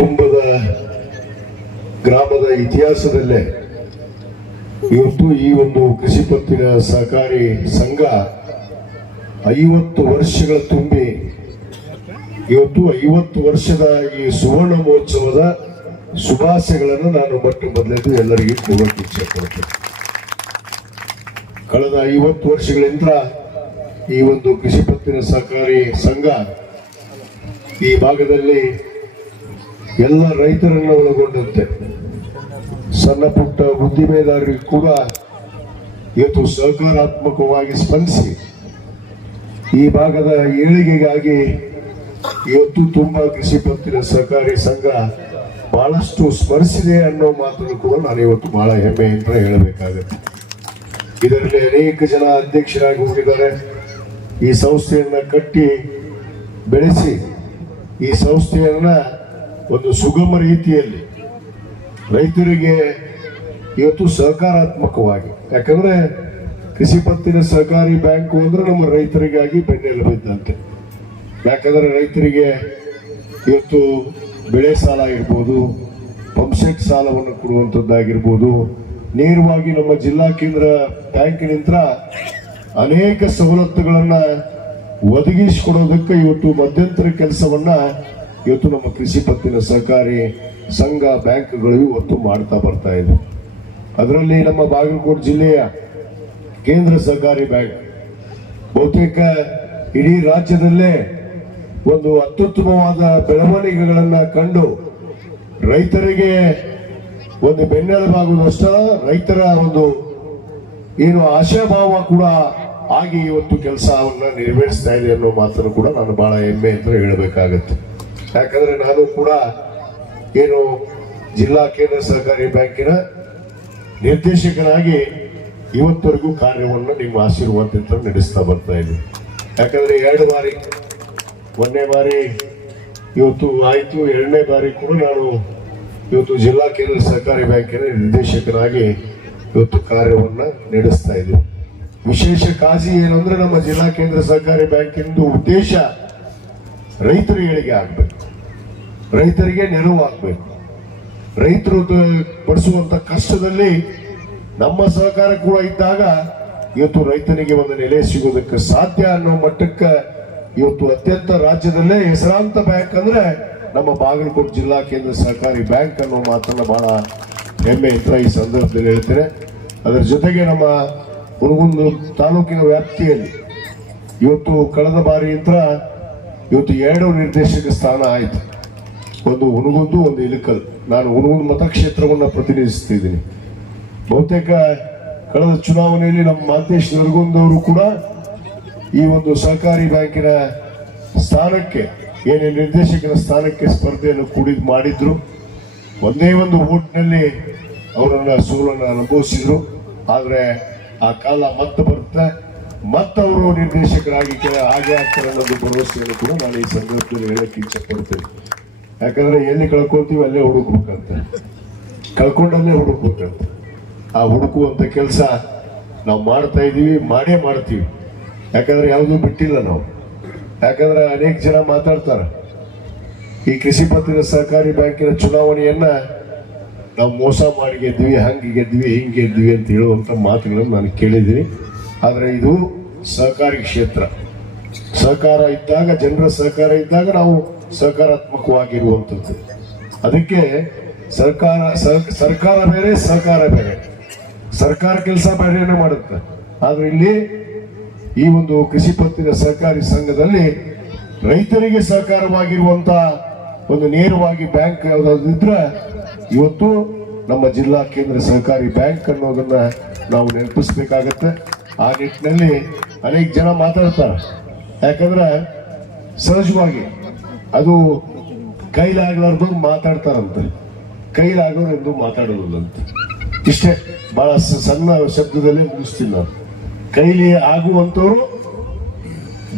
ತುಂಬದ ಗ್ರಾಮದ ಇತಿಹಾಸದಲ್ಲೇ ಇವತ್ತು ಈ ಒಂದು ಕೃಷಿ ಪತ್ತಿನ ಸಹಕಾರಿ ಸಂಘ ಐವತ್ತು ವರ್ಷಗಳ ತುಂಬಿ ಇವತ್ತು ಐವತ್ತು ವರ್ಷದ ಈ ಸುವರ್ಣ ಮಹೋತ್ಸವದ ಶುಭಾಶಯಗಳನ್ನು ನಾನು ಮೊಟ್ಟ ಮೊದಲೇದು ಎಲ್ಲರಿಗೂ ಕೊಡೋಕೆ ಇಚ್ಛೆ ಕಳೆದ ಐವತ್ತು ವರ್ಷಗಳಿಂದ ಈ ಒಂದು ಕೃಷಿ ಪತ್ತಿನ ಸಹಕಾರಿ ಸಂಘ ಈ ಭಾಗದಲ್ಲಿ ಎಲ್ಲ ರೈತರನ್ನು ಒಳಗೊಂಡಂತೆ. ಸಣ್ಣ ಪುಟ್ಟ ಉದ್ದಿಮೆದಾರರಿಗೆ ಕೂಡ ಇವತ್ತು ಸಹಕಾರಾತ್ಮಕವಾಗಿ ಸ್ಪಂದಿಸಿ. ಈ ಭಾಗದ ಏಳಿಗೆಗಾಗಿ ಇವತ್ತು ತುಂಬಾ ಕೃಷಿ ಪತ್ತಿನ ಸಹಕಾರಿ ಸಂಘ ಬಹಳಷ್ಟು ಸ್ಮರಿಸಿದೆ ಅನ್ನೋ ಮಾತನ್ನು ಕೂಡ ನಾನು ಇವತ್ತು ಬಹಳ ಅಂತ ಹೇಳಬೇಕಾಗುತ್ತೆ. ಇದರಲ್ಲಿ ಅನೇಕ ಜನ ಅಧ್ಯಕ್ಷರಾಗಿ ಹೋಗಿದ್ದಾರೆ ಈ ಸಂಸ್ಥೆಯನ್ನ ಕಟ್ಟಿ ಬೆಳೆಸಿ ಈ ಸಂಸ್ಥೆಯನ್ನ ಒಂದು ಸುಗಮ ರೀತಿಯಲ್ಲಿ ರೈತರಿಗೆ ಇವತ್ತು ಸಹಕಾರಾತ್ಮಕವಾಗಿ. ಯಾಕಂದ್ರೆ ಕೃಷಿ ಪತ್ತಿನ ಸಹಕಾರಿ ಬ್ಯಾಂಕು ಅಂದ್ರೆ ನಮ್ಮ ರೈತರಿಗಾಗಿ ಬೆನ್ನೆಲುಬಿದ್ದಂತೆ ಯಾಕಂದ್ರೆ ರೈತರಿಗೆ ಇವತ್ತು ಬೆಳೆ ಸಾಲ ಇರ್ಬೋದು ಪಂಪ್ಸೆಟ್ ಸಾಲವನ್ನು ಕೊಡುವಂಥದ್ದಾಗಿರ್ಬೋದು, ನೇರವಾಗಿ ನಮ್ಮ ಜಿಲ್ಲಾ ಕೇಂದ್ರ ಬ್ಯಾಂಕಿನಿಂದ ಅನೇಕ ಸವಲತ್ತುಗಳನ್ನು ಒದಗಿಸಿಕೊಡೋದಕ್ಕೆ ಇವತ್ತು ಮಧ್ಯಂತರ ಕೆಲಸವನ್ನ ಇವತ್ತು ನಮ್ಮ ಕೃಷಿ ಪತ್ತಿನ ಸಹಕಾರಿ ಸಂಘ ಬ್ಯಾಂಕ್ಗಳು ಇವತ್ತು ಮಾಡ್ತಾ ಬರ್ತಾ ಇದೆ. ಅದರಲ್ಲಿ ನಮ್ಮ ಬಾಗಲಕೋಟೆ ಜಿಲ್ಲೆಯ ಕೇಂದ್ರ ಸಹಕಾರಿ ಬ್ಯಾಂಕ್, ಬಹುತೇಕ ಇಡೀ ರಾಜ್ಯದಲ್ಲೇ ಒಂದು ಅತ್ಯುತ್ತಮವಾದ ಬೆಳವಣಿಗೆಗಳನ್ನ ಕಂಡು ರೈತರಿಗೆ ಒಂದು ಬೆನ್ನೆಲುಬಾಗುವುದಷ್ಟ, ರೈತರ ಒಂದು ಏನು ಆಶಾಭಾವ ಕೂಡ ಆಗಿ ಇವತ್ತು ಕೆಲಸವನ್ನ ನೆರವೇರಿಸ್ತಾ ಇದೆ ಅನ್ನೋ ಮಾತನ್ನು ಕೂಡ ನಾನು ಬಹಳ ಹೆಮ್ಮೆ ಅಂತ ಹೇಳಬೇಕಾಗತ್ತೆ. ಯಾಕಂದ್ರೆ ನಾನು ಕೂಡ ಏನು ಜಿಲ್ಲಾ ಕೇಂದ್ರ ಸಹಕಾರಿ ಬ್ಯಾಂಕಿನ ನಿರ್ದೇಶಕನಾಗಿ ಇವತ್ತವರೆಗೂ ಕಾರ್ಯವನ್ನು ನಿಮ್ಮ ಆಶೀರ್ವಾದದಿಂದ ನಡೆಸ್ತಾ ಬರ್ತಾ ಇದ್ದೀನಿ. ಯಾಕಂದ್ರೆ ಎರಡು ಬಾರಿ ಒಂದನೇ ಬಾರಿ ಇವತ್ತು ಆಯಿತು, ಎರಡನೇ ಬಾರಿ ಕೂಡ ನಾನು ಇವತ್ತು ಜಿಲ್ಲಾ ಕೇಂದ್ರ ಸಹಕಾರಿ ಬ್ಯಾಂಕಿನ ನಿರ್ದೇಶಕನಾಗಿ ಇವತ್ತು ಕಾರ್ಯವನ್ನು ನಡೆಸ್ತಾ ಇದ್ದೀವಿ ವಿಶೇಷ ಕಾಳಜಿ ಏನಂದ್ರೆ ನಮ್ಮ ಜಿಲ್ಲಾ ಕೇಂದ್ರ ಸಹಕಾರಿ ಬ್ಯಾಂಕಿಂದು ಉದ್ದೇಶ ರೈತರ ಏಳಿಗೆ ಆಗ್ಬೇಕು. ರೈತರಿಗೆ ನೆರವು ಆಗ್ಬೇಕು ರೈತರು ಪಡಿಸುವಂತ ಕಷ್ಟದಲ್ಲಿ ನಮ್ಮ ಸಹಕಾರ ಕೂಡ ಇದ್ದಾಗ ಇವತ್ತು ರೈತನಿಗೆ ಒಂದು ನೆಲೆ ಸಿಗೋದಕ್ಕೆ ಸಾಧ್ಯ ಅನ್ನೋ ಮಟ್ಟಕ್ಕೆ ಇವತ್ತು ಅತ್ಯಂತ ರಾಜ್ಯದಲ್ಲೇ ಹೆಸರಾಂತ ಬ್ಯಾಂಕ್ ಅಂದ್ರೆ ನಮ್ಮ ಬಾಗಲಕೋಟೆ ಜಿಲ್ಲಾ ಕೇಂದ್ರ ಸಹಕಾರಿ ಬ್ಯಾಂಕ್ ಅನ್ನೋ ಮಾತನ್ನ ಬಹಳ ಹೆಮ್ಮೆ ಅಂತ ಈ ಸಂದರ್ಭದಲ್ಲಿ ಹೇಳ್ತೇನೆ. ಅದರ ಜೊತೆಗೆ ನಮ್ಮ ಹುರುಗುಂದು ತಾಲೂಕಿನ ವ್ಯಾಪ್ತಿಯಲ್ಲಿ ಇವತ್ತು ಕಳೆದ ಬಾರಿ ಬಾರಿಯಿಂದ ಇವತ್ತು ಎರಡು ನಿರ್ದೇಶಕ ಸ್ಥಾನ ಆಯಿತು. ಒಂದು ಹುಣಗುಂದು ಒಂದು ಇಲಕಲ್ ನಾನು ಹುಣಗುಂದು ಮತಕ್ಷೇತ್ರವನ್ನು ಪ್ರತಿನಿಧಿಸ್ತಿದ್ದೀನಿ. ಬಹುತೇಕ ಕಳೆದ ಚುನಾವಣೆಯಲ್ಲಿ ನಮ್ಮ ಮಾಂತೇಶ್ ನರಗುಂದವರು ಕೂಡ ಈ ಒಂದು ಸಹಕಾರಿ ಬ್ಯಾಂಕಿನ ಸ್ಥಾನಕ್ಕೆ, ಏನೇ ನಿರ್ದೇಶಕನ ಸ್ಥಾನಕ್ಕೆ ಸ್ಪರ್ಧೆಯನ್ನು ಕೂಡಿದ್ ಮಾಡಿದ್ರು. ಒಂದೇ ಒಂದು ಓಟ್ನಲ್ಲಿ ಅವರನ್ನ ಸೋಲನ್ನು ಅನುಭವಿಸಿದ್ರು. ಆದರೆ ಆ ಕಾಲ ಮತ್ತೆ ಬರುತ್ತೆ ಮತ್ತವರು ನಿರ್ದೇಶಕರಾಗಿ ಹಾಗೆ ಆಗ್ತಾರೆ ಅನ್ನೋದು ಭರವಸೆಯನ್ನು ಕೂಡ ನಾನು ಈ ಸಂದರ್ಭದಲ್ಲಿ ಹೇಳಕ್ಕೆ ಇಚ್ಛೆ ಪಡ್ತೇನೆ ಯಾಕಂದ್ರೆ ಎಲ್ಲಿ ಕಳ್ಕೊತೀವಿ ಅಲ್ಲೇ ಹುಡುಕ್ಬೇಕಂತ. ಕಳ್ಕೊಂಡಲ್ಲೇ ಹುಡುಕ್ಬೇಕಂತ. ಆ ಹುಡುಕುವಂತ ಕೆಲಸ ನಾವು ಮಾಡ್ತಾ ಇದೀವಿ ಮಾಡೇ ಮಾಡ್ತೀವಿ. ಯಾಕಂದ್ರೆ ಯಾವುದೂ ಬಿಟ್ಟಿಲ್ಲ ನಾವು. ಯಾಕಂದ್ರೆ ಅನೇಕ ಜನ ಮಾತಾಡ್ತಾರೆ. ಈ ಕೃಷಿ ಪತ್ತಿನ ಸಹಕಾರಿ ಬ್ಯಾಂಕಿನ ಚುನಾವಣೆಯನ್ನ ನಾವು ಮೋಸ ಮಾಡಿ ಗೆದ್ವಿ, ಹಂಗೆ ಗೆದ್ವಿ, ಹಿಂಗೆ ಗೆದ್ವಿ ಅಂತ ಹೇಳುವಂತ ಮಾತುಗಳನ್ನು ನಾನು ಕೇಳಿದ್ದೀನಿ. ಆದ್ರೆ ಇದು ಸಹಕಾರಿ ಕ್ಷೇತ್ರ. ಸಹಕಾರ ಇದ್ದಾಗ, ಜನರ ಸಹಕಾರ ಇದ್ದಾಗ ನಾವು ಸಹಕಾರಾತ್ಮಕವಾಗಿರುವಂಥದ್ದು ಅದಕ್ಕೆ ಸರ್ಕಾರ, ಸರ್- ಸರ್ಕಾರ ಬೇರೆ ಸಹಕಾರ ಬೇರೆ. ಸರ್ಕಾರ ಕೆಲಸ ಬೇರೆನೇ ಮಾಡುತ್ತೆ. ಆದರೆ ಇಲ್ಲಿ ಈ ಒಂದು ಕೃಷಿ ಪತ್ತಿನ ಸಹಕಾರಿ ಸಂಘದಲ್ಲಿ ರೈತರಿಗೆ ಸಹಕಾರವಾಗಿರುವಂತ ಒಂದು ನೇರವಾಗಿ ಬ್ಯಾಂಕ್ ಯಾವುದಾದ್ರಿದ್ರೆ ಇವತ್ತು ನಮ್ಮ ಜಿಲ್ಲಾ ಕೇಂದ್ರ ಸಹಕಾರಿ ಬ್ಯಾಂಕ್ ಅನ್ನೋದನ್ನ ನಾವು ನೆನಪಿಸ್ಬೇಕಾಗತ್ತೆ. ಆ ನಿಟ್ಟಿನಲ್ಲಿ ಅನೇಕ ಜನ ಮಾತಾಡ್ತಾರೆ. ಯಾಕಂದ್ರೆ ಸಹಜವಾಗಿ ಅದು ಕೈಲಾಗ್ಲಾರ್ದು ಮಾತಾಡ್ತಾರಂತೆ. ಕೈಲಾಗೋರು ಎಂದು ಮಾತಾಡೋದಂತೆ ಇಷ್ಟೇ, ಬಹಳ ಸಣ್ಣ ಶಬ್ದದಲ್ಲೇ ಮುಗಿಸ್ತೀನಿ ನಾನು. ಕೈಲಿ ಆಗುವಂತವ್ರು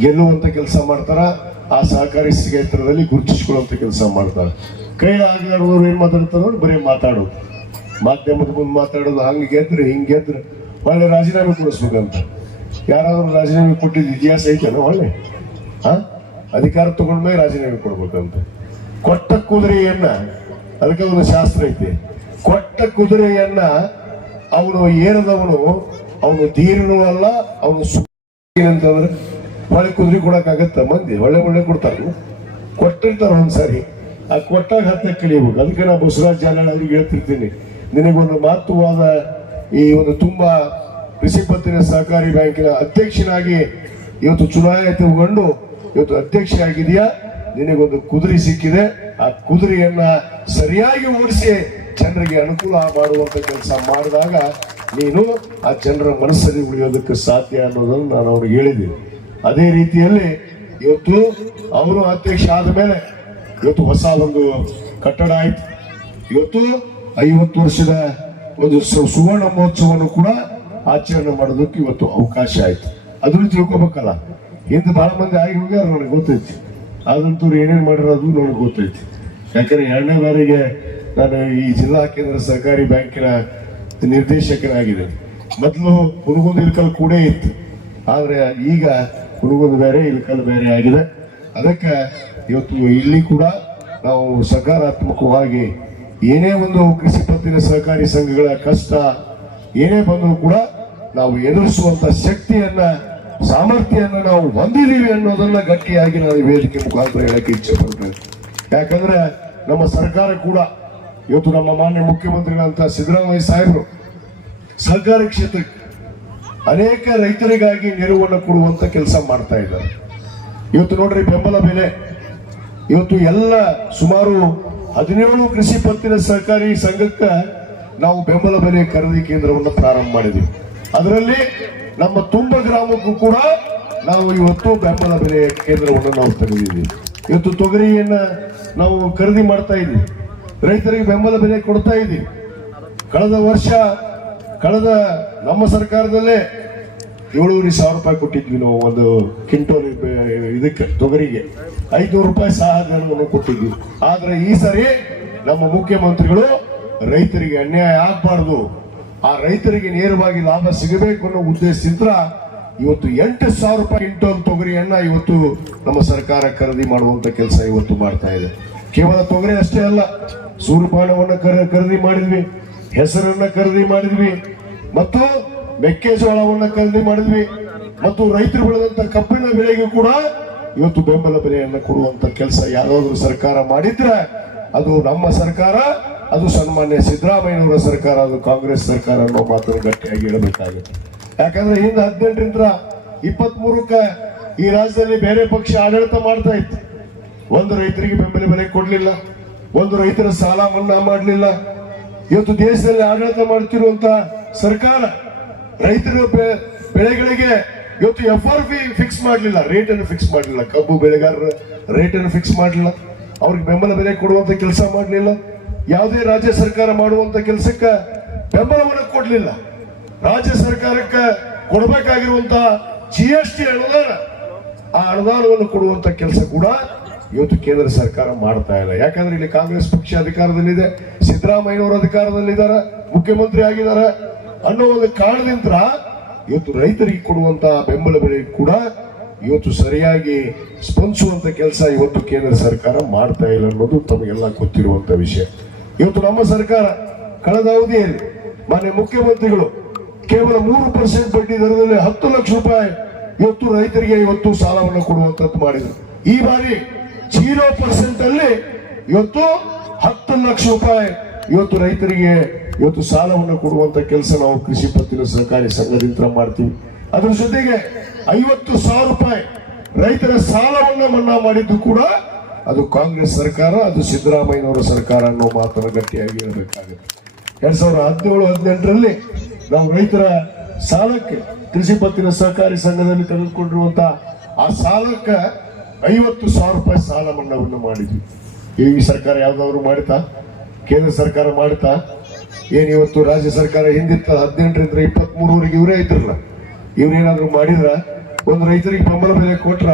ಗೆಲ್ಲುವಂತ ಕೆಲಸ ಮಾಡ್ತಾರ, ಆ ಸಹಕಾರಿ ಕ್ಷೇತ್ರದಲ್ಲಿ ಗುರುತಿಸ್ಕೊಳ್ಳುವಂತ ಕೆಲಸ ಮಾಡ್ತಾರೆ. ಕೈಲಿ ಏನು ಮಾತಾಡ್ತಾರ ಬರೀ ಮಾತಾಡೋದು. ಮಾಧ್ಯಮದ ಮುಂದೆ ಮಾತಾಡೋದು ಹಂಗೆ ಗೆದ್ರೆ, ಹಿಂಗೆ ಗೆದ್ರೆ ಒಳ್ಳೆ ರಾಜೀನಾಮೆ ಕೊಡಿಸ್ಬೇಕಂತ. ಯಾರಾದರೂ ರಾಜೀನಾಮೆ ಕೊಟ್ಟಿದ್ದು ಇತಿಹಾಸ ಐತೇನೋ ಒಳ್ಳೆ? ಹಾ ಅಧಿಕಾರ ತಗೊಂಡ್ಮೇಲೆ ರಾಜೀನಾಮೆ ಕೊಡ್ಬೇಕಂತ. ಕೊಟ್ಟ ಕುದುರೆಯನ್ನ, ಅದಕ್ಕೆ ಒಂದು ಶಾಸ್ತ್ರ ಐತಿ. ಕೊಟ್ಟ ಕುದುರೆಯನ್ನ ಅವನು ಏರದವನು, ಅವನು ದೀರ್ಣ ಅಲ್ಲ, ಅವನು ಏನಂತಂದ್ರೆ ಒಳ್ಳೆ ಕುದುರೆ ಕೊಡಕ್ಕಾಗತ್ತ ಮಂದಿ? ಒಳ್ಳೆ ಒಳ್ಳೆ ಕೊಡ್ತಾರ ಕೊಟ್ಟಿರ್ತಾರ ಒಂದ್ಸರಿ. ಆ ಕೊಟ್ಟಾಗ ಹತ್ತೆ ಕಲಿಬೇಕು. ಅದಕ್ಕೆ ನಾ ಬಸವರಾಜ್ ಜಾಲಣ್ಣ ಅವ್ರಿಗೆ ಹೇಳ್ತಿರ್ತೀನಿ. ನಿನಗೊಂದು ಮಹತ್ವವಾದ ಈ ಒಂದು ತುಂಬಾ ಕೃಷಿ ಪತ್ತಿನ ಸಹಕಾರಿ ಬ್ಯಾಂಕಿನ ಅಧ್ಯಕ್ಷನಾಗಿ ಇವತ್ತು ಚುನಾವಣೆ ತಗೊಂಡು ಇವತ್ತು ಅಧ್ಯಕ್ಷ ಆಗಿದೆಯಾ? ನಿನಗೊಂದು ಕುದುರೆ ಸಿಕ್ಕಿದೆ. ಆ ಕುದುರೆಯನ್ನ ಸರಿಯಾಗಿ ಓಡಿಸಿ ಜನರಿಗೆ ಅನುಕೂಲ ಮಾಡುವಂತ ಕೆಲಸ ಮಾಡಿದಾಗ ನೀನು ಆ ಜನರ ಮನಸ್ಸಲ್ಲಿ ಉಳಿಯೋದಕ್ಕೆ ಸಾಧ್ಯ ಅನ್ನೋದನ್ನು ನಾನು ಅವ್ರಿಗೆ ಹೇಳಿದ್ದೀನಿ. ಅದೇ ರೀತಿಯಲ್ಲಿ ಇವತ್ತು ಅವರು ಅಧ್ಯಕ್ಷ ಆದ ಮೇಲೆ ಇವತ್ತು ಹೊಸ ಒಂದು ಕಟ್ಟಡ ಆಯ್ತು. ಇವತ್ತು ಐವತ್ತು ವರ್ಷದ ಒಂದು ಸುವರ್ಣ ಮಹೋತ್ಸವವನ್ನು ಕೂಡ ಆಚರಣೆ ಮಾಡೋದಕ್ಕೆ ಇವತ್ತು ಅವಕಾಶ ಆಯ್ತು. ಅದನ್ನು ತಿಳ್ಕೊಬೇಕಲ್ಲ ಹಿಂದೆ ಬಹಳ ಮಂದಿ ಆಗಿ ಹೋಗ್ಯಾರ ನನಗೆ ಗೊತ್ತೈತಿ. ಅದಂತೂ ಏನೇನು ಮಾಡಿರೋದು ನನಗೆ ಗೊತ್ತೈತಿ. ಯಾಕಂದ್ರೆ ಎರಡನೇ ಬಾರಿಗೆ ನಾನು ಈ ಜಿಲ್ಲಾ ಕೇಂದ್ರ ಸಹಕಾರಿ ಬ್ಯಾಂಕಿನ ನಿರ್ದೇಶಕನಾಗಿದೆ ಮೊದಲು ಹುನಗುಂದ ಇಲ್ಕಲ್ ಕೂಡ ಇತ್ತು. ಆದರೆ ಈಗ ಹುನಗುಂದ ಬೇರೆ ಇಲ್ಕಲ್ ಬೇರೆ ಆಗಿದೆ. ಅದಕ್ಕೆ ಇವತ್ತು ಇಲ್ಲಿ ಕೂಡ ನಾವು ಸಕಾರಾತ್ಮಕವಾಗಿ ಏನೇ ಒಂದು ಕೃಷಿ ಪತ್ತಿನ ಸಹಕಾರಿ ಸಂಘಗಳ ಕಷ್ಟ ಏನೇ ಬಂದರೂ ಕೂಡ ನಾವು ಎದುರಿಸುವಂತ ಶಕ್ತಿಯನ್ನ ಸಾಮರ್ಥ್ಯವನ್ನು ನಾವು ಹೊಂದಿದ್ದೀವಿ ಅನ್ನೋದನ್ನ ಗಟ್ಟಿಯಾಗಿ ನಾನು ವೇದಿಕೆ ಮುಖಾಂತರ ಹೇಳಕ್ಕೆ ಇಚ್ಛೆ ಪಡ್ತೇನೆ ಯಾಕಂದ್ರೆ ನಮ್ಮ ಸರ್ಕಾರ ಕೂಡ ಇವತ್ತು ನಮ್ಮ ಮಾನ್ಯ ಮುಖ್ಯಮಂತ್ರಿಗಳಂತ ಸಿದ್ದರಾಮಯ್ಯ ಸಾಹೇಬರು ಸಹಕಾರಿ ಕ್ಷೇತ್ರಕ್ಕೆ ಅನೇಕ ರೈತರಿಗಾಗಿ ನೆರವನ್ನು ಕೊಡುವಂತ ಕೆಲಸ ಮಾಡ್ತಾ ಇದ್ದಾರೆ. ಇವತ್ತು ನೋಡ್ರಿ ಬೆಂಬಲ ಬೆಲೆ. ಇವತ್ತು ಎಲ್ಲ ಸುಮಾರು ಹದಿನೇಳು ಕೃಷಿ ಪತ್ತಿನ ಸಹಕಾರಿ ಸಂಘಕ್ಕೆ ನಾವು ಬೆಂಬಲ ಬೆಲೆ ಖರೀದಿ ಕೇಂದ್ರವನ್ನು ಪ್ರಾರಂಭ ಮಾಡಿದ್ವಿ ಅದರಲ್ಲಿ ನಮ್ಮ ತುಂಬ ಗ್ರಾಮಕ್ಕೂ ಕೂಡ ನಾವು ಇವತ್ತು ಬೆಂಬಲ ಬೆಲೆ ಕೇಂದ್ರವನ್ನು ನಾವು ತೆಗೆದಿದ್ದೀವಿ. ಇವತ್ತು ತೊಗರಿಯನ್ನ ನಾವು ಖರೀದಿ ಮಾಡ್ತಾ ಇದ್ದೀವಿ. ರೈತರಿಗೆ ಬೆಂಬಲ ಬೆಲೆ ಕೊಡ್ತಾ ಇದ್ದೀವಿ. ಕಳೆದ ವರ್ಷ, ಕಳೆದ ನಮ್ಮ ಸರ್ಕಾರದಲ್ಲೇ ಏಳೂವರೆ ಸಾವಿರ ರೂಪಾಯಿ ಕೊಟ್ಟಿದ್ವಿ ನಾವು ಒಂದು ಕ್ವಿಂಟೋಲ್ ಇದಕ್ಕೆ, ತೊಗರಿಗೆ. ಐದುನೂರು ರೂಪಾಯಿ ಸಹಾಯಧನವನ್ನು ಕೊಟ್ಟಿದ್ವಿ. ಆದ್ರೆ ಈ ಸರಿ ನಮ್ಮ ಮುಖ್ಯಮಂತ್ರಿಗಳು ರೈತರಿಗೆ ಅನ್ಯಾಯ ಆಗ್ಬಾರ್ದು. ಆ ರೈತರಿಗೆ ನೇರವಾಗಿ ಲಾಭ ಸಿಗಬೇಕು ಅನ್ನೋ ಉದ್ದೇಶದಿಂದ ಇವತ್ತು ಎಂಟು ಸಾವಿರ ರೂಪಾಯಿ ಒಂದು ತೊಗರಿಯನ್ನ ಇವತ್ತು ನಮ್ಮ ಸರ್ಕಾರ ಖರೀದಿ ಮಾಡುವಂತ ಕೆಲಸ ಇವತ್ತು ಮಾಡ್ತಾ ಇದೆ. ಕೇವಲ ತೊಗರಿ ಅಷ್ಟೇ ಅಲ್ಲ, ಸೂರ್ಯಪಾನವನ್ನ ಖರ- ಖರೀದಿ ಮಾಡಿದ್ವಿ, ಹೆಸರನ್ನ ಖರೀದಿ ಮಾಡಿದ್ವಿ, ಮತ್ತು ಮೆಕ್ಕೆಜೋಳವನ್ನ ಖರೀದಿ ಮಾಡಿದ್ವಿ, ಮತ್ತು ರೈತರು ಬೆಳೆದಂತ ಕಬ್ಬಿನ ಬೆಳೆಗೂ ಕೂಡ ಇವತ್ತು ಬೆಂಬಲ ಬೆಲೆಯನ್ನು ಕೊಡುವಂತ ಕೆಲಸ ಯಾವ್ದಾದ್ರು ಸರ್ಕಾರ ಮಾಡಿದ್ರೆ ಅದು ನಮ್ಮ ಸರ್ಕಾರ ಅದು ಸನ್ಮಾನ್ಯ ಸಿದ್ದರಾಮಯ್ಯನವರ ಸರ್ಕಾರ, ಅದು ಕಾಂಗ್ರೆಸ್ ಸರ್ಕಾರ ಅನ್ನೋ ಮಾತನ್ನು ಗಟ್ಟಿಯಾಗಿ ಹೇಳಬೇಕಾಗುತ್ತೆ. ಯಾಕಂದ್ರೆ ಹಿಂದೆ ಹದಿನೆಂಟರಿಂದ ಇಪ್ಪತ್ತ್ ಮೂರಕ್ಕ ಈ ರಾಜ್ಯದಲ್ಲಿ ಬೇರೆ ಪಕ್ಷ ಆಡಳಿತ ಮಾಡ್ತಾ ಇತ್ತು. ಒಂದು ರೈತರಿಗೆ ಬೆಂಬಲ ಬೆಲೆ ಕೊಡಲಿಲ್ಲ, ಒಂದು ರೈತರ ಸಾಲ ಮನ್ನಾ ಮಾಡಲಿಲ್ಲ. ಇವತ್ತು ದೇಶದಲ್ಲಿ ಆಡಳಿತ ಮಾಡ್ತಿರುವಂತ ಸರ್ಕಾರ ರೈತರ ಬೆಳೆಗಳಿಗೆ ಇವತ್ತು ಎಫ್ ಆರ್ ಪಿ ಫಿಕ್ಸ್ ಮಾಡಲಿಲ್ಲ ರೇಟ್ ಅನ್ನು ಫಿಕ್ಸ್ ಮಾಡಲಿಲ್ಲ. ಕಬ್ಬು ಬೆಳೆಗಾರರ ರೇಟ್ ಅನ್ನು ಫಿಕ್ಸ್ ಮಾಡಲಿಲ್ಲ. ಅವ್ರಿಗೆ ಬೆಂಬಲ ಬೆಲೆ ಕೊಡುವಂತ ಕೆಲಸ ಮಾಡಲಿಲ್ಲ. ಯಾವುದೇ ರಾಜ್ಯ ಸರ್ಕಾರ ಮಾಡುವಂತ ಕೆಲಸಕ್ಕೆ ಬೆಂಬಲವನ್ನು ಕೊಡಲಿಲ್ಲ. ರಾಜ್ಯ ಸರ್ಕಾರಕ್ಕೆ ಕೊಡಬೇಕಾಗಿರುವಂತಹ ಜಿ ಎಸ್ ಟಿ ಅನುದಾನ, ಆ ಅನುದಾನವನ್ನು ಕೊಡುವಂತ ಕೆಲಸ ಕೂಡ ಇವತ್ತು ಕೇಂದ್ರ ಸರ್ಕಾರ ಮಾಡ್ತಾ ಇಲ್ಲ. ಯಾಕಂದ್ರೆ ಇಲ್ಲಿ ಕಾಂಗ್ರೆಸ್ ಪಕ್ಷ ಅಧಿಕಾರದಲ್ಲಿದೆ, ಸಿದ್ದರಾಮಯ್ಯನವರು ಅಧಿಕಾರದಲ್ಲಿದ್ದಾರೆ, ಮುಖ್ಯಮಂತ್ರಿ ಆಗಿದ್ದಾರೆ ಅನ್ನೋ ಒಂದು ಕಾರಣದಿಂದ ಇವತ್ತು ರೈತರಿಗೆ ಕೊಡುವಂತ ಬೆಂಬಲ ಬೆಲೆ ಕೂಡ ಇವತ್ತು ಸರಿಯಾಗಿ ಸ್ಪಂದಿಸುವಂತ ಕೆಲಸ ಇವತ್ತು ಕೇಂದ್ರ ಸರ್ಕಾರ ಮಾಡ್ತಾ ಇಲ್ಲ ಅನ್ನೋದು ತಮಗೆಲ್ಲ ಗೊತ್ತಿರುವಂತ ವಿಷಯ. ಇವತ್ತು ನಮ್ಮ ಸರ್ಕಾರ ಕಳೆದ ಅವಧಿಯಲ್ಲಿ ಮಾನ್ಯ ಮುಖ್ಯಮಂತ್ರಿಗಳು ಕೇವಲ ಮೂರು ಪರ್ಸೆಂಟ್ ಬಡ್ಡಿ ದರದಲ್ಲಿ ಹತ್ತು ಲಕ್ಷ ರೂಪಾಯಿ ಇವತ್ತು ರೈತರಿಗೆ ಇವತ್ತು ಸಾಲವನ್ನು ಕೊಡುವಂತದ್ದು ಮಾಡಿದ್ರು. ಈ ಬಾರಿ ಜೀರೋ ಪರ್ಸೆಂಟ್ ಅಲ್ಲಿ ಇವತ್ತು ಹತ್ತು ಲಕ್ಷ ರೂಪಾಯಿ ಇವತ್ತು ರೈತರಿಗೆ ಇವತ್ತು ಸಾಲವನ್ನು ಕೊಡುವಂತ ಕೆಲಸ ನಾವು ಕೃಷಿ ಪತ್ತಿನ ಸಹಕಾರಿ ಸಂಘದಿಂದ ಮಾಡ್ತೀವಿ. ಅದರ ಜೊತೆಗೆ ಐವತ್ತು ಸಾವಿರ ರೂಪಾಯಿ ರೈತರ ಸಾಲವನ್ನು ಮನ್ನಾ ಮಾಡಿದ್ದು ಕೂಡ ಅದು ಕಾಂಗ್ರೆಸ್ ಸರ್ಕಾರ, ಅದು ಸಿದ್ದರಾಮಯ್ಯನವರ ಸರ್ಕಾರ ಅನ್ನೋ ಮಾತನ್ನು ಗಟ್ಟಿಯಾಗಿ ಹೇಳಬೇಕಾಗುತ್ತೆ ಎರಡ್ ಸಾವಿರದ ಹದಿನೇಳು, ಹದಿನೆಂಟರಲ್ಲಿ ನಾವು ರೈತರ ಸಾಲಕ್ಕೆ ಕೃಷಿ ಪತ್ತಿನ ಸಹಕಾರಿ ಸಂಘದಲ್ಲಿ ತೆಗೆದುಕೊಂಡಿರುವಂತ ಆ ಸಾಲಕ್ಕೆ ಐವತ್ತು ಸಾವಿರ ರೂಪಾಯಿ ಸಾಲ ಮನ್ನವನ್ನು ಮಾಡಿದ್ವಿ. ಈ ಸರ್ಕಾರ ಯಾವ್ದಾದ್ರು ಮಾಡುತ್ತಾ? ಕೇಂದ್ರ ಸರ್ಕಾರ ಮಾಡುತ್ತಾ? ಏನು ಇವತ್ತು ರಾಜ್ಯ ಸರ್ಕಾರ ಹಿಂದಿತ್ತ ಹದಿನೆಂಟರಿಂದ ಇಪ್ಪತ್ತ್ ಮೂರವರೆಗೆ ಇವರೇ ಇದ್ರಲ್ಲ. ಇವ್ರೇನಾದ್ರು ಮಾಡಿದ್ರ? ಒಂದು ರೈತರಿಗೆ ಬೆಂಬಲ ಬೆಲೆ ಕೊಟ್ರ?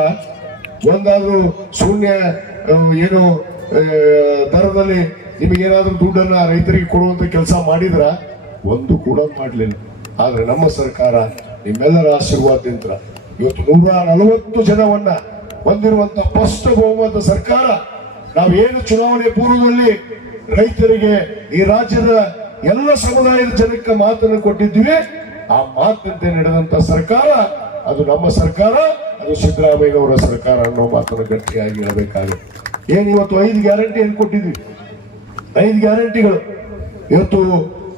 ಒಂದಾದ್ರೂ ಶೂನ್ಯ ಏನು ದರದಲ್ಲಿ ನಿಮಗೇನಾದ್ರೂ ದುಡ್ಡನ್ನ ರೈತರಿಗೆ ಕೊಡುವಂತ ಕೆಲಸ ಮಾಡಿದ್ರ, ಒಂದು ಕೂಡ ಮಾಡಲಿಲ್ಲ. ಆದರೆ ನಮ್ಮ ಸರ್ಕಾರ ನಿಮ್ಮೆಲ್ಲರ ಆಶೀರ್ವಾದದಿಂದ ಇವತ್ತು ನೂರ ನಲವತ್ತು ಜನವನ್ನ ಹೊಂದಿರುವಂತ ಸ್ಪಷ್ಟ ಬಹುಮತ ಸರ್ಕಾರ ನಾವೇನು ಚುನಾವಣೆ ಪೂರ್ವದಲ್ಲಿ ರೈತರಿಗೆ ಈ ರಾಜ್ಯದ ಎಲ್ಲ ಸಮುದಾಯದ ಜನಕ್ಕೆ ಮಾತನ್ನು ಕೊಟ್ಟಿದ್ವಿ ಆ ಮಾತಿನಂತೆ ನಡೆದಂತ ಸರ್ಕಾರ, ಅದು ನಮ್ಮ ಸರ್ಕಾರ. ಸಿದ್ದರಾಮಯ್ಯನವರ ಸರ್ಕಾರ ಅನ್ನೋ ಮಾತನ್ನು ಗಟ್ಟಿಯಾಗಿ ಹೇಳಬೇಕಾಗಿದೆ. ಏನ್ ಇವತ್ತು ಐದು ಗ್ಯಾರಂಟಿ ಕೊಟ್ಟಿದ್ವಿ ಐದು ಗ್ಯಾರಂಟಿಗಳು. ಇವತ್ತು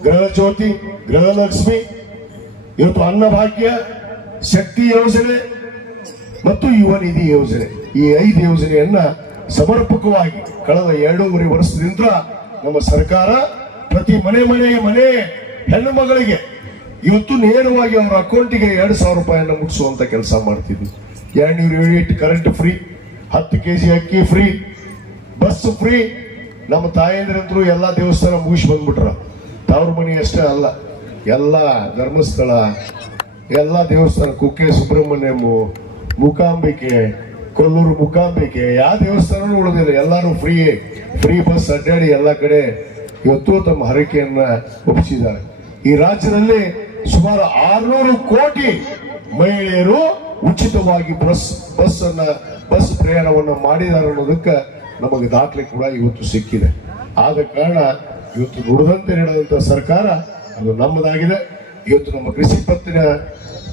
ಗೃಹ ಜ್ಯೋತಿ ಗೃಹಲಕ್ಷ್ಮಿ ಇವತ್ತು ಅನ್ನಭಾಗ್ಯ ಶಕ್ತಿ ಯೋಜನೆ ಮತ್ತು ಯುವ ನಿಧಿ ಯೋಜನೆ. ಈ ಐದು ಯೋಜನೆಯನ್ನ ಸಮರ್ಪಕವಾಗಿ ಕಳೆದ ಎರಡೂವರೆ ವರ್ಷದಿಂದ ನಮ್ಮ ಸರ್ಕಾರ ಪ್ರತಿ ಮನೆ ಮನೆ ಮನೆ ಹೆಣ್ಣು ಮಗಳಿಗೆ ಇವತ್ತು ನೇರವಾಗಿ ಅವರ ಅಕೌಂಟಿಗೆ ಎರಡು ಸಾವಿರ ರೂಪಾಯಿಯನ್ನು ಮುಟ್ಟಿಸುವಂತ ಕೆಲಸ ಮಾಡ್ತಿದ್ವಿ. ಎರಡ್ನೂರ ಯೂನಿಟ್ ಕರೆಂಟ್ ಫ್ರೀ ಹತ್ತು ಕೆ ಜಿ ಅಕ್ಕಿ ಫ್ರೀ ಬಸ್ ಫ್ರೀ ನಮ್ಮ ತಾಯಂದ್ರಂತರೂ ಎಲ್ಲ ದೇವಸ್ಥಾನ ಮುಗಿಸಿ ಬಂದ್ಬಿಟ್ರ. ತವ್ರ ಮನೆ ಅಷ್ಟೇ ಅಲ್ಲ, ಎಲ್ಲ ಧರ್ಮಸ್ಥಳ, ಎಲ್ಲ ದೇವಸ್ಥಾನ ಕುಕ್ಕೆ ಸುಬ್ರಹ್ಮಣ್ಯಮು ಮೂಕಾಂಬಿಕೆ, ಕೊಲ್ಲೂರು ಮೂಕಾಂಬಿಕೆ, ಯಾವ ದೇವಸ್ಥಾನವೂ ಉಳಿದಿಲ್ಲ ಎಲ್ಲರೂ ಫ್ರೀ ಫ್ರೀ ಬಸ್ ಅಡ್ಡಾಡಿ ಎಲ್ಲ ಕಡೆ ಇವತ್ತು ತಮ್ಮ ಹರಕೆಯನ್ನ ಒಪ್ಪಿಸಿದ್ದಾರೆ. ಈ ರಾಜ್ಯದಲ್ಲಿ ಸುಮಾರು ಆರ್ನೂರು ಕೋಟಿ ಮಹಿಳೆಯರು ಉಚಿತವಾಗಿ ಬಸ್ ಬಸ್ ಅನ್ನ ಬಸ್ ಪ್ರಯಾಣವನ್ನು ಮಾಡಿದ್ದಾರೆ ಅನ್ನೋದಕ್ಕೆ ನಮಗೆ ದಾಖಲೆ ಕೂಡ ಇವತ್ತು ಸಿಕ್ಕಿದೆ. ಆದ ಕಾರಣ ಇವತ್ತು ನುಡಿದಂತೆ ನಡೆದಂತ ಸರ್ಕಾರ ಅದು ನಮ್ಮದಾಗಿದೆ. ಇವತ್ತು ನಮ್ಮ ಕೃಷಿ ಪತ್ತಿನ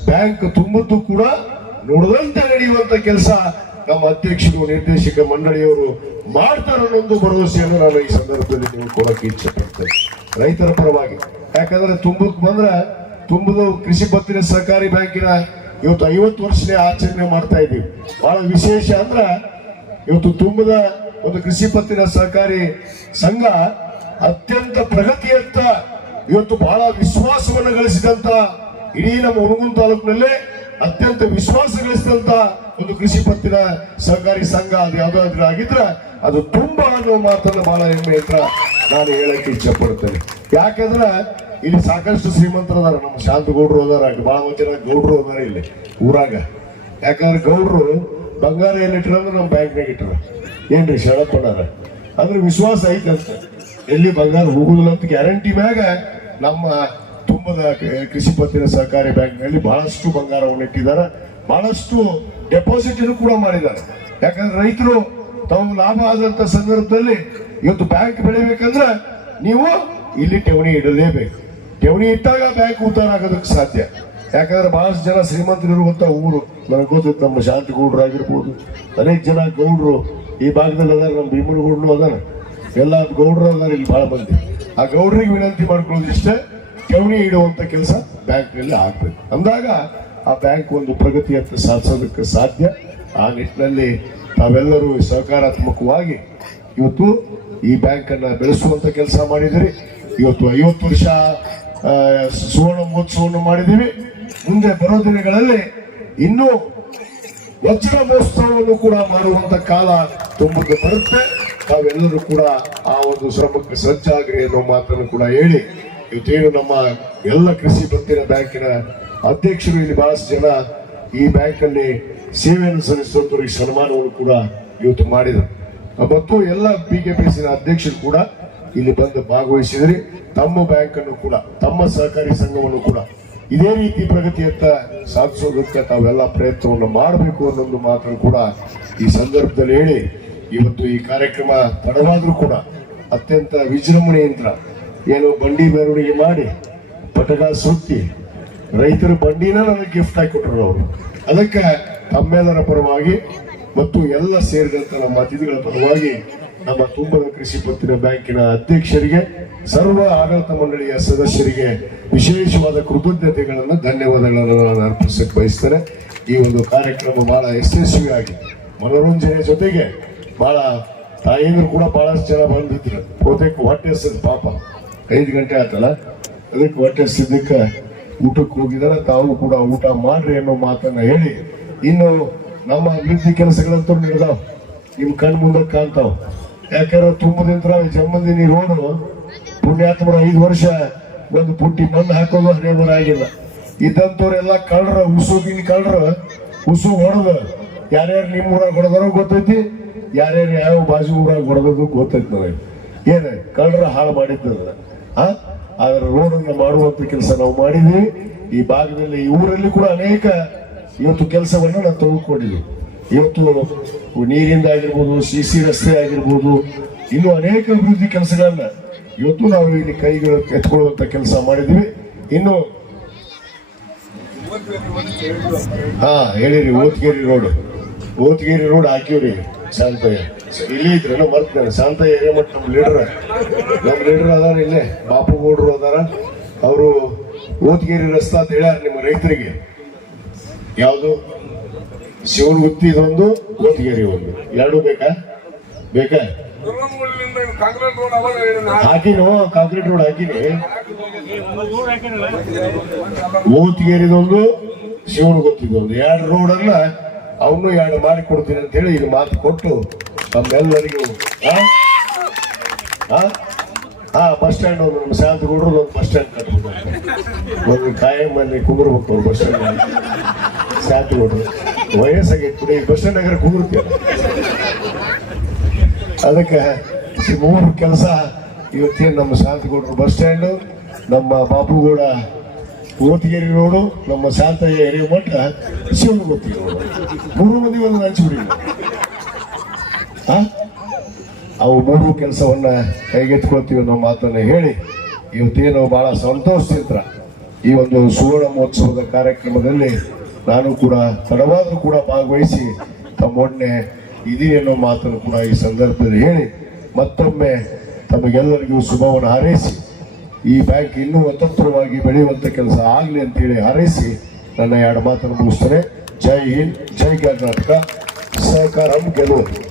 ಬ್ಯಾಂಕ್ ತುಂಬದ್ದು ಕೂಡ ನುಡಿದಂತೆ ನಡೆಯುವಂತ ಕೆಲಸ ನಮ್ಮ ಅಧ್ಯಕ್ಷರು, ನಿರ್ದೇಶಕ ಮಂಡಳಿಯವರು ಮಾಡ್ತಾರೆ ಅನ್ನೋದು ಭರವಸೆಯನ್ನು ನಾನು ಈ ಸಂದರ್ಭದಲ್ಲಿ ನೀವು ಕೊಡಕ್ಕೆ ಇಚ್ಛೆ ಪಡ್ತೇನೆ. ರೈತರ ಪರವಾಗಿ. ಯಾಕಂದ್ರೆ ತುಂಬಕ್ಕೆ ಬಂದ್ರೆ, ತುಂಬದು ಕೃಷಿ ಪತ್ತಿನ ಸಹಕಾರಿ ಬ್ಯಾಂಕಿನ ಇವತ್ತು ಐವತ್ತು ವರ್ಷನೇ ಆಚರಣೆ ಮಾಡ್ತಾ ಇದ್ದೀವಿ. ಬಹಳ ವಿಶೇಷ ಅಂದ್ರೆ ಇವತ್ತು ತುಂಬದ ಒಂದು ಕೃಷಿ ಪತ್ತಿನ ಸಹಕಾರಿ ಸಂಘ ಅತ್ಯಂತ ಪ್ರಗತಿಯತ್ತ ಇವತ್ತು ಬಹಳ ವಿಶ್ವಾಸವನ್ನು ಗಳಿಸಿದಂತ ಇಡೀ ನಮ್ಮ ಹುಣಗುನ್ ತಾಲೂಕಿನಲ್ಲೇ ಅತ್ಯಂತ ವಿಶ್ವಾಸ ಗಳಿಸಿದಂತ ಒಂದು ಕೃಷಿ ಪತ್ತಿನ ಸಹಕಾರಿ ಸಂಘ ಅದು ಯಾವ್ದಾದ್ರು ಆಗಿದ್ರೆ ಅದು ತುಂಬಾ ಅನ್ನೋ ಮಾತನ್ನು ಬಹಳ ಹೆಮ್ಮೆಯಿಂದ ನಾನು ಹೇಳಕ್ಕೆ ಇಚ್ಛೆ ಪಡ್ತೇನೆ ಯಾಕಂದ್ರೆ ಇಲ್ಲಿ ಸಾಕಷ್ಟು ಶ್ರೀಮಂತರು ಅದಾರ, ನಮ್ಮ ಶಾಂತ ಗೌಡ್ರು ಅದಾರ ಬಹಳ ಜನ ಗೌಡ್ರು ಅದಾರ ಇಲ್ಲಿ, ಊರಾಗ. ಯಾಕಂದ್ರೆ ಗೌಡ್ರು ಬಂಗಾರ ಎಲ್ಲಿ ಇಟ್ರಂದ್ರೆ ನಮ್ಮ ಬ್ಯಾಂಕ್ನಾಗ ಇಟ್ರ ಏನ್ರಿ ಶರಪ್ಪಣ್ಣಾರ ಅಂದ್ರೆ ವಿಶ್ವಾಸ ಐತಂತ ಎಲ್ಲಿ ಬಂಗಾರ ಹೋಗುದಿಲ್ಲ ಅಂತ ಗ್ಯಾರಂಟಿ ಮ್ಯಾಗ ನಮ್ಮ ತುಂಬದ ಕೃಷಿ ಪತ್ತಿನ ಸಹಕಾರಿ ಬ್ಯಾಂಕ್ನಲ್ಲಿ ಬಹಳಷ್ಟು ಬಂಗಾರವನ್ನು ಇಟ್ಟಿದ್ದಾರೆ. ಬಹಳಷ್ಟು ಡೆಪಾಸಿಟ್ ಕೂಡ ಮಾಡಿದ್ದಾರೆ. ಯಾಕಂದ್ರೆ ರೈತರು ತಮ್ಮ ಲಾಭ ಆದಂತ ಸಂದರ್ಭದಲ್ಲಿ ಇವತ್ತು ಬ್ಯಾಂಕ್ ಬೆಳಿಬೇಕಂದ್ರೆ ನೀವು ಇಲ್ಲಿ ಠೇವಣಿ ಇಡಲೇಬೇಕು. ಠೇವಣಿ ಇಟ್ಟಾಗ ಬ್ಯಾಂಕ್ ಉದ್ದಾರ ಆಗೋದಕ್ಕೆ ಸಾಧ್ಯ. ಯಾಕಂದ್ರೆ ಬಹಳಷ್ಟು ಜನ ಶ್ರೀಮಂತರು ಇರುವಂತ ಊರು. ನನಗೆ ಗೊತ್ತಿತ್ತು ನಮ್ಮ ಶಾಂತಿ ಗೌಡ್ರು ಆಗಿರ್ಬೋದು. ಅನೇಕ ಜನ ಗೌಡರು ಈ ಭಾಗದಲ್ಲಿ ಅದಾರ, ನಮ್ಮ ಭೀಮನ ಗೌಡ್ರು ಅದಾನ ಎಲ್ಲ ಗೌಡ್ರು ಅದಾರ, ಇಲ್ಲಿ ಬಹಳ ಮಂದಿ. ಆ ಗೌಡ್ರಿಗೆ ವಿನಂತಿ ಮಾಡ್ಕೊಳ್ಳೋದು ಇಷ್ಟೇ. ಠೇವಣಿ ಇಡುವಂತ ಕೆಲಸ ಬ್ಯಾಂಕ್ನಲ್ಲಿ ಆಗ್ಬೇಕು. ಅಂದಾಗ ಆ ಬ್ಯಾಂಕ್ ಒಂದು ಪ್ರಗತಿಯತ್ತ ಸಾಧಿಸೋದಕ್ಕೆ ಸಾಧ್ಯ. ಆ ನಿಟ್ಟಿನಲ್ಲಿ ತಾವೆಲ್ಲರೂ ಸಹಕಾರಾತ್ಮಕವಾಗಿ ಇವತ್ತು ಈ ಬ್ಯಾಂಕ್ ಅನ್ನ ಬೆಳೆಸುವಂತ ಕೆಲಸ ಮಾಡಿದಿರಿ ಇವತ್ತು ಐವತ್ತು ವರ್ಷ ಸುವರ್ಣ ಮಹೋತ್ಸವವನ್ನು ಮಾಡಿದ್ದೀವಿ. ಮುಂದೆ ಬರೋ ದಿನಗಳಲ್ಲಿ ಇನ್ನೂ ವಜ್ರ ಮಹೋತ್ಸವವನ್ನು ಕೂಡ ಮಾಡುವಂತ ಕಾಲ ತುಂಬಕ್ಕೆ ಬರುತ್ತೆ. ನಾವೆಲ್ಲರೂ ಕೂಡ ಆ ಒಂದು ಶ್ರಮಕ್ಕೆ ಸಜ್ಜಾಗ್ರಿ ಅನ್ನೋ ಮಾತನ್ನು ಕೂಡ ಹೇಳಿ ಇವತ್ತೇನು ನಮ್ಮ ಎಲ್ಲ ಕೃಷಿ ಪತ್ತಿನ ಬ್ಯಾಂಕಿನ ಅಧ್ಯಕ್ಷರು ಇಲ್ಲಿ ಬಹಳಷ್ಟು ಜನ ಈ ಬ್ಯಾಂಕಲ್ಲಿ ಸೇವೆಯನ್ನು ಸಲ್ಲಿಸುವಂತವರಿಗೆ ಸನ್ಮಾನವನ್ನು ಕೂಡ ಇವತ್ತು ಮಾಡಿದರು. ಮತ್ತು ಎಲ್ಲ ಬಿ ಬಿಕೆಪಿಸಿನ ಅಧ್ಯಕ್ಷರು ಕೂಡ ಇಲ್ಲಿ ಬಂದು ಭಾಗವಹಿಸಿದ್ರಿ ತಮ್ಮ ಬ್ಯಾಂಕ್ ಅನ್ನು ಕೂಡ, ತಮ್ಮ ಸಹಕಾರಿ ಸಂಘವನ್ನು ಕೂಡ ಇದೇ ರೀತಿ ಪ್ರಗತಿಯತ್ತ ಸಾಧಿಸೋದಕ್ಕೆ ತಾವೆಲ್ಲ ಪ್ರಯತ್ನವನ್ನು ಮಾಡಬೇಕು ಅನ್ನೋದು ಮಾತ್ರ ಕೂಡ ಈ ಸಂದರ್ಭದಲ್ಲಿ ಹೇಳಿ, ಇವತ್ತು ಈ ಕಾರ್ಯಕ್ರಮ ತಡವಾದ್ರೂ ಕೂಡ ಅತ್ಯಂತ ವಿಜೃಂಭಣೆಯಿಂದ ಏನು ಬಂಡಿ ಮೆರವಣಿಗೆ ಮಾಡಿ, ಪಟಕ ಸುತ್ತಿ, ರೈತರ ಬಂಡಿನ ನನಗೆ ಗಿಫ್ಟ್ ಹಾಕಿ ಕೊಟ್ಟರು ಅವರು. ಅದಕ್ಕೆ ತಮ್ಮೆಲ್ಲರ ಪರವಾಗಿ ಮತ್ತು ಎಲ್ಲ ಸೇರಿದಂತ ನಮ್ಮ ಅತಿಥಿಗಳ ಪರವಾಗಿ ನಮ್ಮ ತುಂಬದ ಕೃಷಿ ಪತ್ತಿನ ಬ್ಯಾಂಕಿನ ಅಧ್ಯಕ್ಷರಿಗೆ, ಸರ್ವ ಆಡಳಿತ ಮಂಡಳಿಯ ಸದಸ್ಯರಿಗೆ ವಿಶೇಷವಾದ ಕೃತಜ್ಞತೆಗಳನ್ನು, ಧನ್ಯವಾದಗಳನ್ನು ನಾನು ಅರ್ಪಿಸಕ್ಕೆ ಬಯಸ್ತೇನೆ. ಈ ಒಂದು ಕಾರ್ಯಕ್ರಮ ಬಹಳ ಯಶಸ್ವಿಯಾಗಿ ಮನೋರಂಜನೆ ಜೊತೆಗೆ ಬಹಳ ತಾಯಿಯಂದ್ರು ಕೂಡ ಬಹಳಷ್ಟು ಜನ ಬಂದಿದ್ರು. ಬಹುತೇಕ ಹೊಟ್ಟೆ ಹಸಿದ್ ಪಾಪ. ಐದು ಗಂಟೆ ಆಯ್ತಲ್ಲ ಅದಕ್ಕೆ ಹೊಟ್ಟೆ ಹಸಿದ್ದಕ್ಕೆ ಊಟಕ್ಕೆ ಹೋಗಿದ್ದಾರೆ. ತಾವು ಕೂಡ ಊಟ ಮಾಡ್ರಿ ಅನ್ನೋ ಮಾತನ್ನ ಹೇಳಿ, ಇನ್ನು ನಮ್ಮ ಅಭಿವೃದ್ಧಿ ಕೆಲಸಗಳಂತೂ ನಡೆದಾವ್. ನಿಮ್ ಕಣ್ ಮುಂದೆ ಕಾಣ್ತಾವ. ಯಾಕಂದ್ರೆ ತುಂಬದಿಂದ ಜಮ್ಮದಿನಿ ರೋಡ್ ಪುಣ್ಯಾತ್ಮರ ಐದು ವರ್ಷ ಒಂದು ಪುಟ್ಟಿ ಮಣ್ಣು ಹಾಕೋದು ಹಣೆ ಆಗಿಲ್ಲ. ಇದ್ದಂಥವ್ರೆಲ್ಲ ಕಳ್ರ ಉಸುಗಿನ ಕಳ್ರ ಉಸು ಹೊಡೆದ, ಯಾರ್ಯಾರು ನಿಮ್ಮ ಊರಾಗ ಹೊಡೆದಾರೋ ಗೊತ್ತೈತಿ, ಯಾರ್ಯಾರು ಯಾವ ಬಾಜು ಊರಾಗ ಹೊಡೆದದು ಗೊತ್ತೈತಿ ನನಗೆ ಏನು ಕಳ್ರ ಹಾಳು ಮಾಡಿದ್ದದ ಆ? ಆದ್ರೆ ರೋಡ್ ಅನ್ನ ಮಾಡುವಂತ ಕೆಲಸ ನಾವು ಮಾಡಿದ್ವಿ. ಈ ಭಾಗದಲ್ಲಿ ಈ ಊರಲ್ಲಿ ಕೂಡ ಅನೇಕ ಇವತ್ತು ಕೆಲಸವನ್ನು ನಾವು ತೆಗೆದುಕೊಂಡಿದ್ವಿ. ಇವತ್ತು ನೀರಿಂದ ಆಗಿರ್ಬೋದು ಸಿ ಸಿ ರಸ್ತೆ ಆಗಿರ್ಬೋದು, ಇನ್ನು ಅನೇಕ ಅಭಿವೃದ್ಧಿ ಕೆಲಸಗಳನ್ನ ಇವತ್ತು ನಾವು ಇಲ್ಲಿ ಕೈಗಳು ಎತ್ಕೊಳ್ಳುವಂತ ಕೆಲಸ ಮಾಡಿದ್ವಿ ಇನ್ನು ಹಾ, ಹೇಳಿರಿ, ಓತ್ಗೇರಿ ರೋಡ್. ಓತ್ಗೇರಿ ರೋಡ್ ಹಾಕಿವ್ರಿ, ಶಾಂತಯ್ಯ. ಇಲ್ಲಿ ಇದ್ರೆ ಮರ್ತೇನೆ ಶಾಂತಯ್ಯ ಹಿರೇಮಠ ನಮ್ಮ ಲೀಡರ್ ನಮ್ಮ ಲೀಡರ್ ಅದಾರ ಇಲ್ಲೇ ಬಾಪು ಗೌಡ್ರು ಅದಾರ. ಅವರು ಓತ್ಗೇರಿ ರಸ್ತೆ ಅಂತ ಹೇಳ್ಯಾರ ನಿಮ್ಮ ರೈತರಿಗೆ. ಯಾವುದು? ಶಿವನ್ ಗುತ್ತಿದೊಂದು ಓತ್ಗೇರಿ ಒಂದು. ಎರಡು ಬೇಕಾ? ಬೇಕಾ? ಹಾಕಿನ ಕಾಂಕ್ರೀಟ್ ರೋಡ್ ಹಾಕಿನು. ಓತ್ಗೇರಿದೊಂದು ಶಿವನ್ ಗೊತ್ತಿದ್ದೊಂದು. ಎರಡು ರೋಡ್ ಅನ್ನ ಅವನು ಎರಡು ಮಾಡಿ ಕೊಡ್ತೀನಿ ಅಂತ ಹೇಳಿ ಈಗ ಮಾತು ಕೊಟ್ಟು ನಮ್ಮೆಲ್ಲರಿಗೂ? ಹಾ ಬಸ್ ಸ್ಟ್ಯಾಂಡ್ ಒಂದು ನಮ್ಮ ಶಾಂತಗೌಡ್ರು ಒಂದು ಬಸ್ ಸ್ಟ್ಯಾಂಡ್ ಕಟ್ಬೇಕು ಒಂದು ಕಾಯಂ ಅಲ್ಲಿ ಕುಂಬರ್ಬೇಕು ಬಸ್ ಸ್ಟ್ಯಾಂಡ್ ಶಾಂತಗೌಡ್ರು. ವಯಸ್ಸಾಗೈತೆ ಬಿಡಿ ಬಸ್ ಸ್ಟ್ಯಾಂಡ್ ಆಗಿರೋ ಕೂರ್ತೀವಿ ಅದಕ್ಕೆ ಮೂರು ಕೆಲಸ ಇವತ್ತೇನು ನಮ್ಮ ಶಾಂತಗೌಡರು ಬಸ್ ಸ್ಟ್ಯಾಂಡು, ನಮ್ಮ ಬಾಪುಗೌಡ ಓತಿಗೇರಿ ರೋಡು, ನಮ್ಮ ಶಾಂತಯ್ಯ ಹಿರೇಮಠ ಮುತಿ ರೋಡು. ಮೂರು ಮಂದಿ ಒಂದು ಹಂಚ್ಬಿಡಿ? ಅವು ಮೂರು ಕೆಲಸವನ್ನ ಕೈಗೆತ್ಕೊಳ್ತೀವಿ ಅನ್ನೋ ಮಾತನ್ನ ಹೇಳಿ, ಇವತ್ತೇನು ಬಹಳ ಚಿತ್ರ. ಈ ಒಂದು ಸುವರ್ಣ ಮಹೋತ್ಸವದ ಕಾರ್ಯಕ್ರಮದಲ್ಲಿ ನಾನು ಕೂಡ ತಡವಾದರೂ ಕೂಡ ಭಾಗವಹಿಸಿ ತಮ್ಮೊಡನೆ ಇದೇ ಅನ್ನೋ ಮಾತನ್ನು ಕೂಡ ಈ ಸಂದರ್ಭದಲ್ಲಿ ಹೇಳಿ ಮತ್ತೊಮ್ಮೆ ತಮಗೆಲ್ಲರಿಗೂ ಶುಭವನ್ನು ಹಾರೈಸಿ ಈ ಬ್ಯಾಂಕ್ ಇನ್ನೂ ಅತಂತ್ರವಾಗಿ ಬೆಳೆಯುವಂಥ ಕೆಲಸ ಆಗಲಿ ಅಂತೇಳಿ ಹಾರೈಸಿ ನನ್ನ ಎರಡು ಮಾತನ್ನು ಮುಗಿಸ್ತೇನೆ. ಜೈ ಹಿಂದ್, ಜೈ ಕರ್ನಾಟಕ. ಸಹಕಾರ, ಗೆಲುವು.